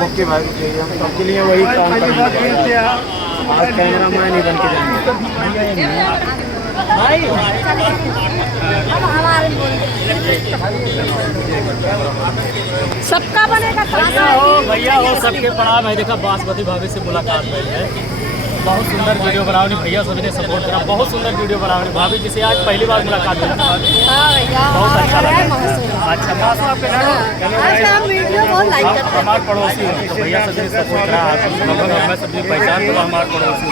Okay भाई, हम सबके लिए वही काम करेंगे। आज कैमरा मैन ही बन के जाएंगे। सबका बनेगा भैया हो सबके प्रणाम है। देखा बासमती भाभी से मुलाकात हुई है, बहुत सुंदर वीडियो बनाओनी भैया सभी ने सपोर्ट करा, बहुत सुंदर वीडियो बनाओनी भाभी जी से आज पहली बार मुलाकात हुई। बहुत अच्छा लगा। अच्छा मासू आपके हमारे पड़ोसी हो तो भैया सभी ने सपोर्ट करा, लगभग मैं सभी पहचान तो हमारे पड़ोसी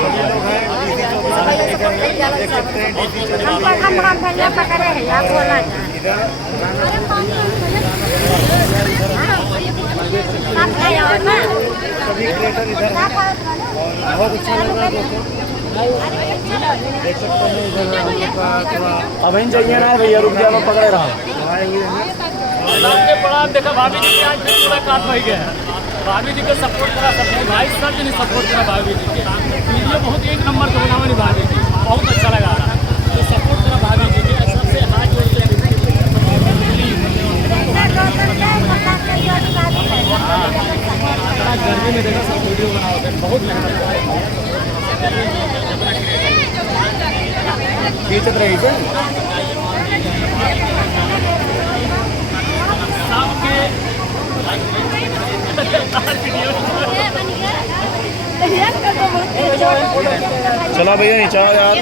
बहुत अच्छा लगा अब इन चाहिए ना भैया, रुक जाओ पकड़े रहा। देखा भाभी जी की आज फिर मुलाकात हो गया है, भाभी जी को सपोर्ट करा, सब भाई सब ने सपोर्ट करा भाभी जी के वीडियो बहुत एक नंबर का बनावा नहीं भाभी जी, बहुत अच्छा लगा तो सपोर्ट करा भाभी जी के सबसे हाथ जोड़ के। गर्मी में देखा सब वीडियो बनाओगे, बहुत मेहनत खींचत रही थे चलो भैया नीचे आओ यार।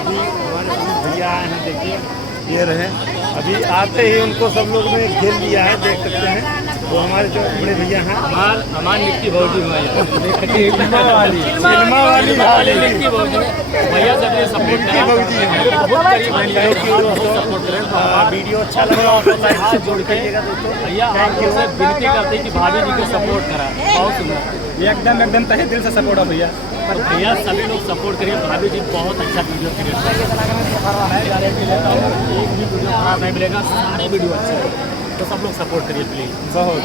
अभी हमारे भैया आए हैं, देखिए ये रहे। अभी आते ही उनको सब लोग ने घेर लिया है, देख सकते हैं। वो हमारे जो बड़े भैया हैं, हमारी निक्की भौजी फिल्मा वाली भैया सबने सपोर्ट करा, बहुत करीब वीडियो अच्छा लगा तो लाइक से जोड़ करिएगा दोस्तों। भैया आपको से विनती करते हैं कि भाभी जी को सपोर्ट करा, बहुत सुंदर एकदम तहे दिल से सपोर्ट है भैया। पर भैया सभी लोग सपोर्ट करिए, भाभी जी बहुत अच्छा वीडियो क्रिएट कर एक भी वीडियो खराब नहीं मिलेगा, सारे वीडियो अच्छे हैं तो सब लोग सपोर्ट करिए प्लीज़। बहुत